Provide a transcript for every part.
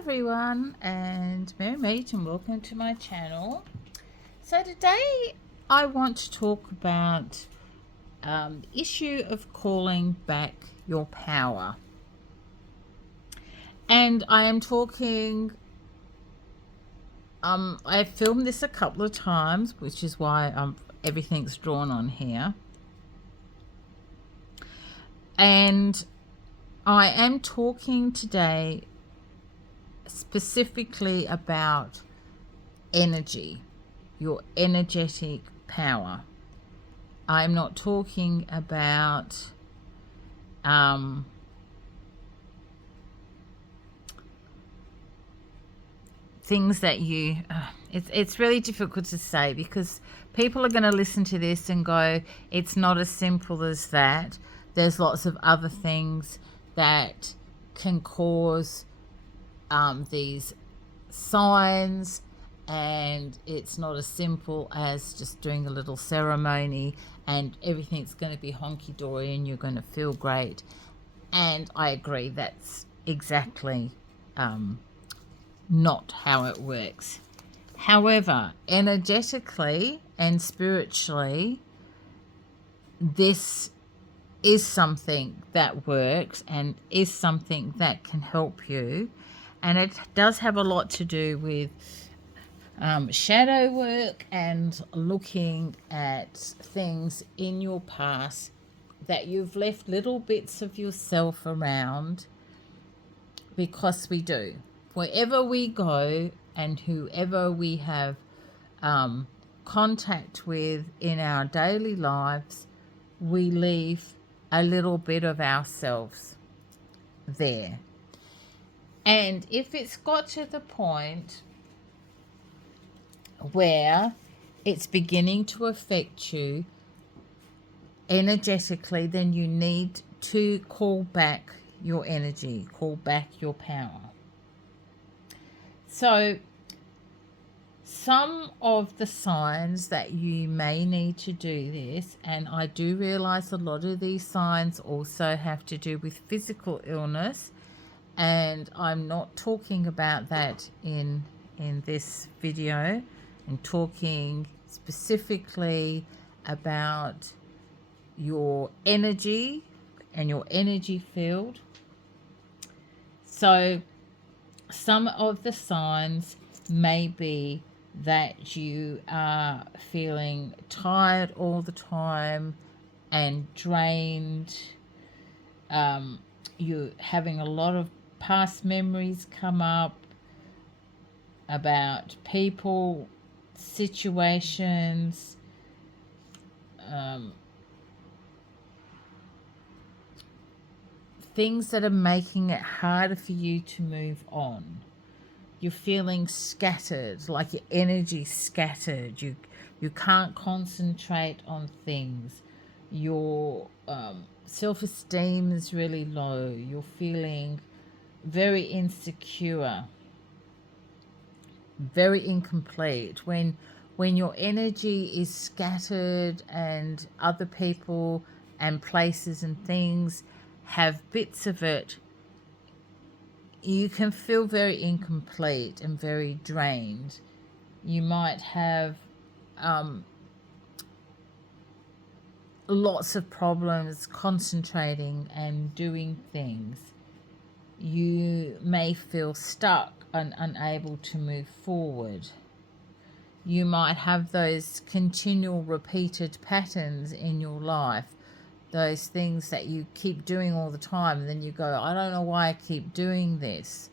everyone, and Mary Mate, and welcome to my channel. So today I want to talk about the issue of calling back your power. And I am talking, I filmed this a couple of times, which is why everything's drawn on here. And I am talking today specifically about energy, your energetic power. I'm not talking about things that you it's really difficult to say, because people are going to listen to this and go, it's not as simple as that. There's lots of other things that can cause these signs, and it's not as simple as just doing a little ceremony and everything's going to be honky-dory and you're going to feel great. And I agree, that's exactly not how it works. However, energetically and spiritually, this is something that works and is something that can help you. And it does have a lot to do with shadow work and looking at things in your past that you've left little bits of yourself around, because we do. Wherever we go and whoever we have contact with in our daily lives, we leave a little bit of ourselves there. And if it's got to the point where it's beginning to affect you energetically, then you need to call back your energy, call back your power. So some of the signs that you may need to do this, and I do realize a lot of these signs also have to do with physical illness, and I'm not talking about that in this video. I'm talking specifically about your energy and your energy field. So some of the signs may be that you are feeling tired all the time and drained. You're having a lot of past memories come up about people, situations, things that are making it harder for you to move on. You're feeling scattered, like your energy's scattered. You can't concentrate on things. Your self-esteem is really low. You're feeling very insecure, very incomplete. When your energy is scattered and other people and places and things have bits of it, you can feel very incomplete and very drained. You might have lots of problems concentrating and doing things. You may feel stuck and unable to move forward. You might have those continual repeated patterns in your life, those things that you keep doing all the time, and then you go, I don't know why I keep doing this.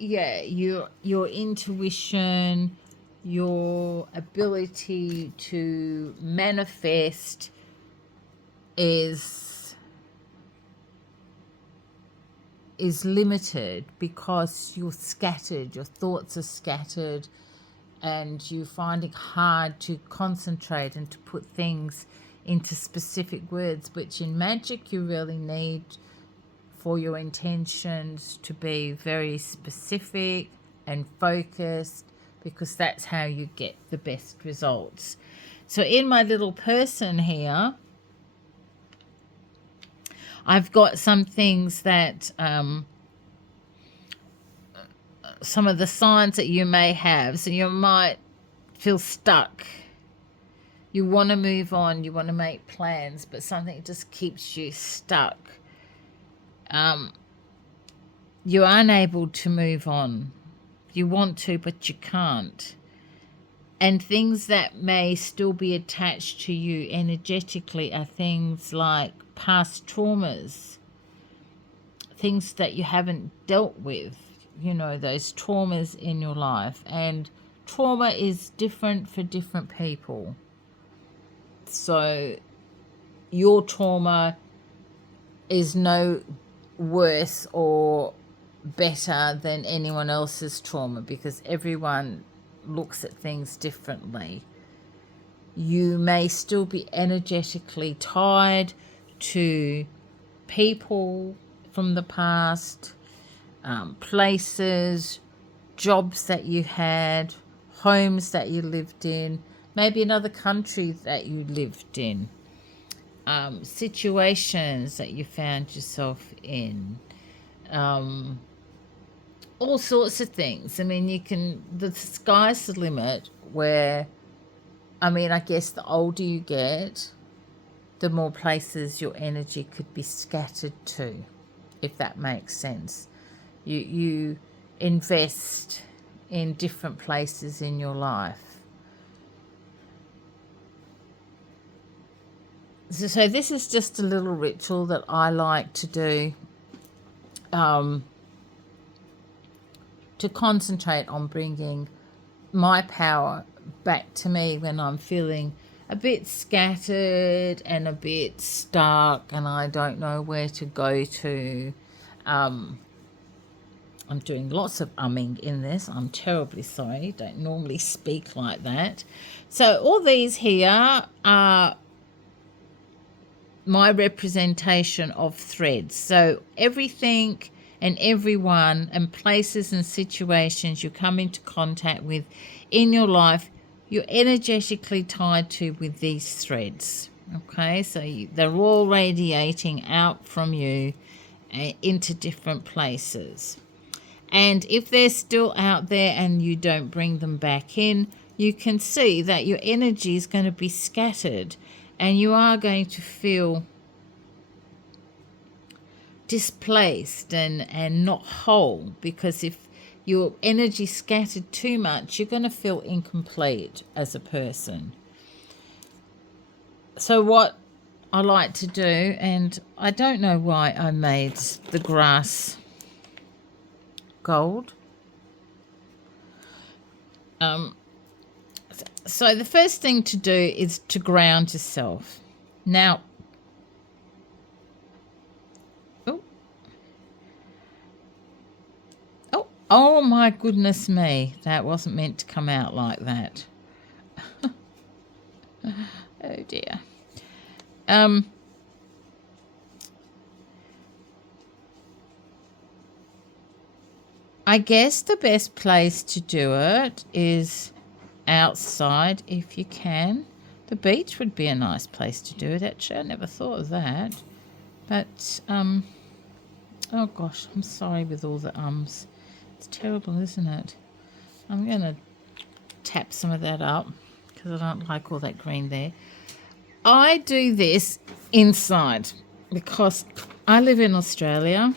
Your intuition, your ability to manifest is limited because you're scattered, your thoughts are scattered, and you find it hard to concentrate and to put things into specific words, which in magic you really need for your intentions to be very specific and focused, because that's how you get the best results. So in my little person here, I've got some things that some of the signs that you may have. So you might feel stuck. You want to move on, you want to make plans, but something just keeps you stuck. You're unable to move on. You want to, but you can't. And things that may still be attached to you energetically are things like past traumas, things that you haven't dealt with, those traumas in your life. And trauma is different for different people. So your trauma is no worse or better than anyone else's trauma, because everyone looks at things differently. You may still be energetically tied to people from the past, places, jobs that you had, homes that you lived in, maybe another country that you lived in, situations that you found yourself in, all sorts of things. I mean, the sky's the limit where, I guess the older you get, the more places your energy could be scattered to, if that makes sense. You invest in different places in your life. So this is just a little ritual that I like to do, to concentrate on bringing my power back to me when I'm feeling a bit scattered and a bit stuck and I don't know where to go to. I'm doing lots of umming in this. I'm terribly sorry. Don't normally speak like that. So all these here are my representation of threads. So everything and everyone and places and situations you come into contact with in your life, you're energetically tied to with these threads. Okay, so they're all radiating out from you into different places. And if they're still out there and you don't bring them back in, you can see that your energy is going to be scattered and you are going to feel displaced and not whole, because if your energy scattered too much, you're going to feel incomplete as a person. So what I like to do, and I don't know why I made the grass gold. So the first thing to do is to ground yourself. Now, oh my goodness me, that wasn't meant to come out like that. Oh dear. I guess the best place to do it is outside if you can. The beach would be a nice place to do it, actually. I never thought of that. But, oh gosh, I'm sorry with all the ums. It's terrible, isn't it? I'm going to tap some of that up because I don't like all that green there. I do this inside because I live in Australia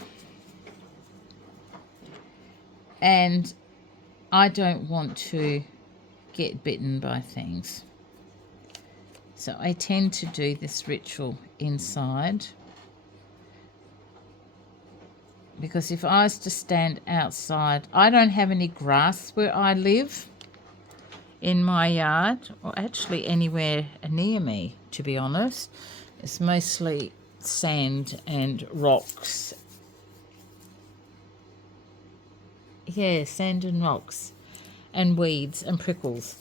and I don't want to get bitten by things. So I tend to do this ritual inside, because if I was to stand outside, I don't have any grass where I live in my yard, or actually anywhere near me, to be honest. It's mostly sand and rocks. Yeah, sand and rocks and weeds and prickles.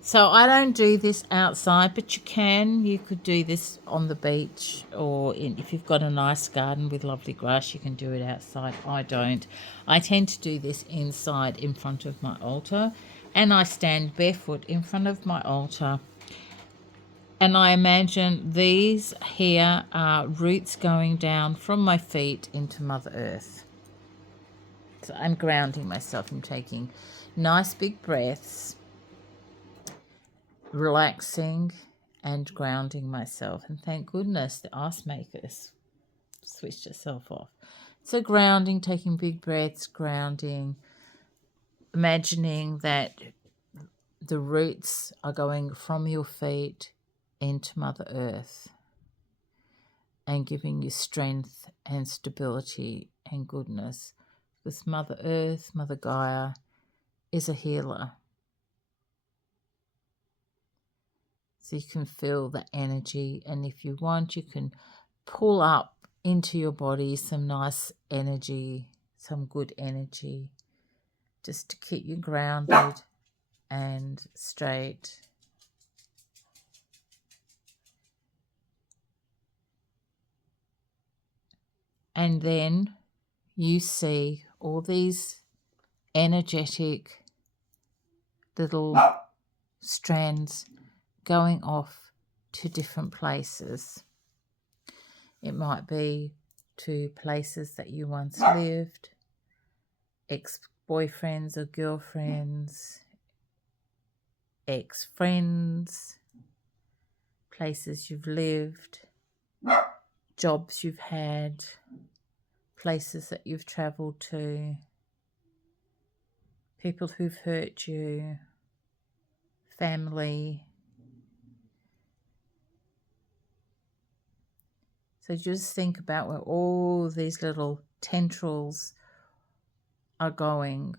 So I don't do this outside, but you could do this on the beach, or if you've got a nice garden with lovely grass, you can do it outside. I don't. I tend to do this inside in front of my altar, and I stand barefoot in front of my altar And I imagine these here are roots going down from my feet into Mother Earth. So I'm grounding myself. I'm taking nice big breaths, relaxing and grounding myself. And thank goodness the ice makers switched itself off. So grounding, taking big breaths, grounding, imagining that the roots are going from your feet into Mother Earth and giving you strength and stability and goodness. Because Mother Earth, Mother Gaia, is a healer. So you can feel the energy, and if you want, you can pull up into your body some nice energy, some good energy, just to keep you grounded and straight. And then you see all these energetic little strands going off to different places. It might be to places that you once lived, ex-boyfriends or girlfriends, ex-friends, places you've lived, jobs you've had, places that you've travelled to, people who've hurt you, family. So just think about where all these little tendrils are going.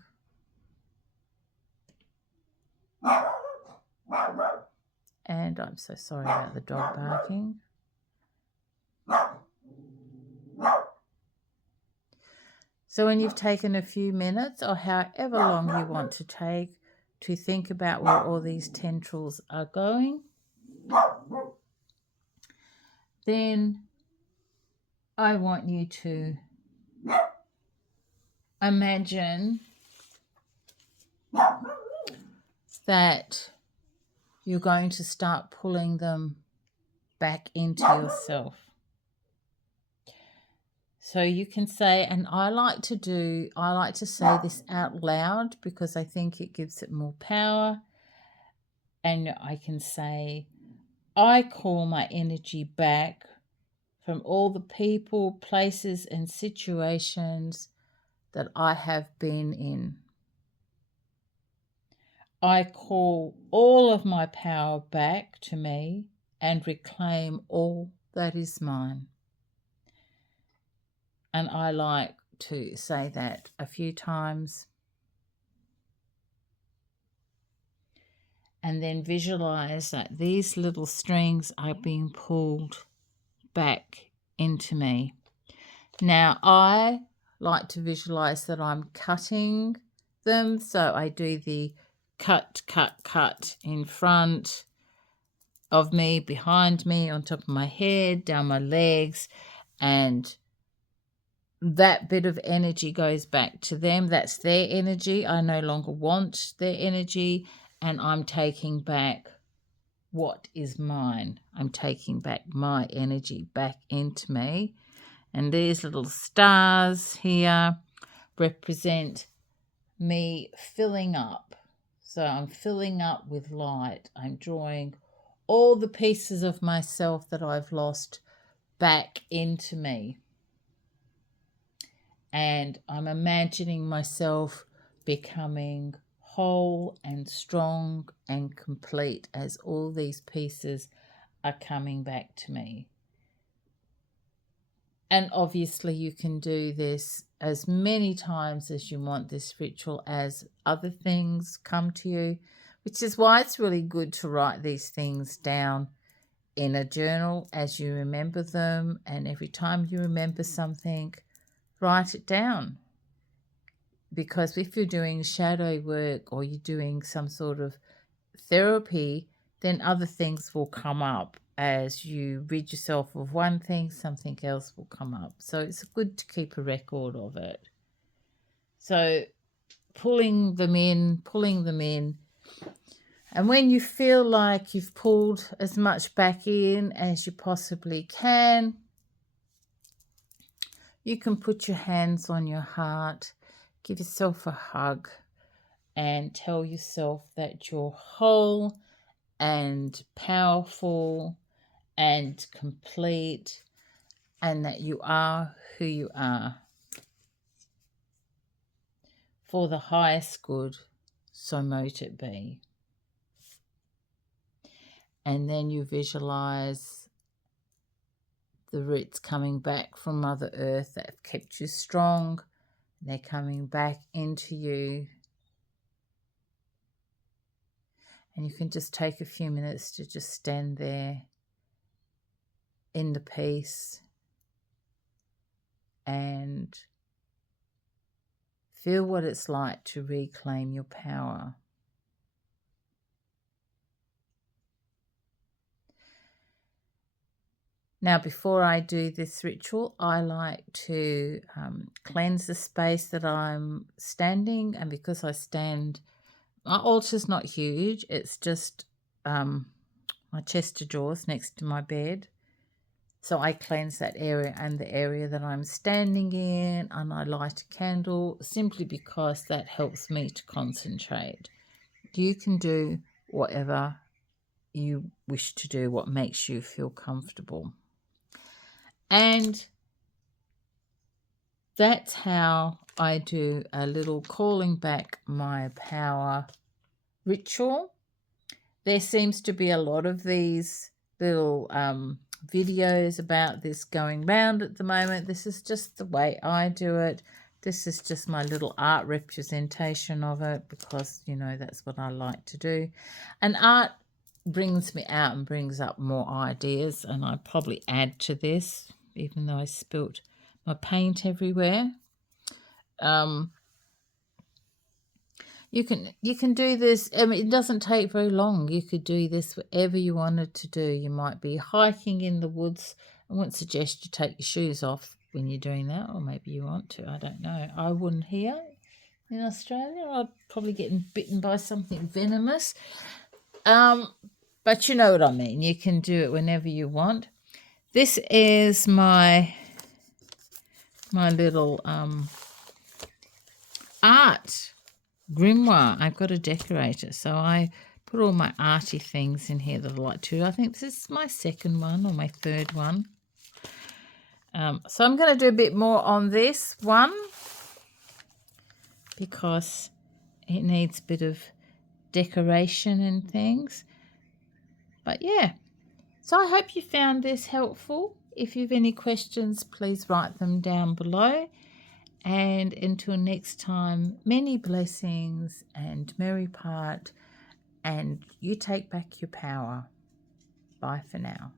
And I'm so sorry about the dog barking. So when you've taken a few minutes or however long you want to take to think about where all these tendrils are going, then I want you to imagine that you're going to start pulling them back into yourself. So you can say, and I like to say this out loud because I think it gives it more power. And I can say, I call my energy back from all the people, places, and situations that I have been in. I call all of my power back to me and reclaim all that is mine. And I like to say that a few times. And then visualize that these little strings are being pulled back into me. Now, I like to visualize that I'm cutting them. So I do the cut, cut, cut in front of me, behind me, on top of my head, down my legs, and that bit of energy goes back to them. That's their energy. I no longer want their energy, and I'm taking back what is mine. I'm taking back my energy back into me. And these little stars here represent me filling up. So I'm filling up with light. I'm drawing all the pieces of myself that I've lost back into me. And I'm imagining myself becoming whole and strong and complete as all these pieces are coming back to me. And obviously you can do this as many times as you want this ritual as other things come to you, which is why it's really good to write these things down in a journal as you remember them. And every time you remember something, write it down. Because if you're doing shadow work or you're doing some sort of therapy, then other things will come up. As you rid yourself of one thing, something else will come up. So it's good to keep a record of it. So pulling them in, And when you feel like you've pulled as much back in as you possibly can, you can put your hands on your heart, give yourself a hug, and tell yourself that you're whole and powerful and complete, and that you are who you are for the highest good, so mote it be. And then you visualize the roots coming back from Mother Earth that have kept you strong. They're coming back into you. And you can just take a few minutes to just stand there in the peace and feel what it's like to reclaim your power. Now, before I do this ritual, I like to cleanse the space that I'm standing. And because I stand, my altar's not huge. It's just my chest of drawers next to my bed. So I cleanse that area and the area that I'm standing in, and I light a candle simply because that helps me to concentrate. You can do whatever you wish to do, what makes you feel comfortable. And that's how I do a little calling back my power ritual. There seems to be a lot of these little videos about this going round at the moment. This is just the way I do it. This is just my little art representation of it because, you know, that's what I like to do. And art brings me out and brings up more ideas, and I probably add to this, even though I spilt my paint everywhere. You can do this. I mean, it doesn't take very long. You could do this whatever you wanted to do. You might be hiking in the woods. I wouldn't suggest you take your shoes off when you're doing that, or maybe you want to. I don't know. I wouldn't here in Australia. I'd probably get bitten by something venomous. But you know what I mean. You can do it whenever you want. This is my little art grimoire. I've got a decorator, so I put all my arty things in here that I like to. I think this is my second one or my third one. So I'm going to do a bit more on this one because it needs a bit of decoration and things. But yeah, so I hope you found this helpful. If you have any questions, please write them down below. And until next time, many blessings and merry part, and you take back your power. Bye for now.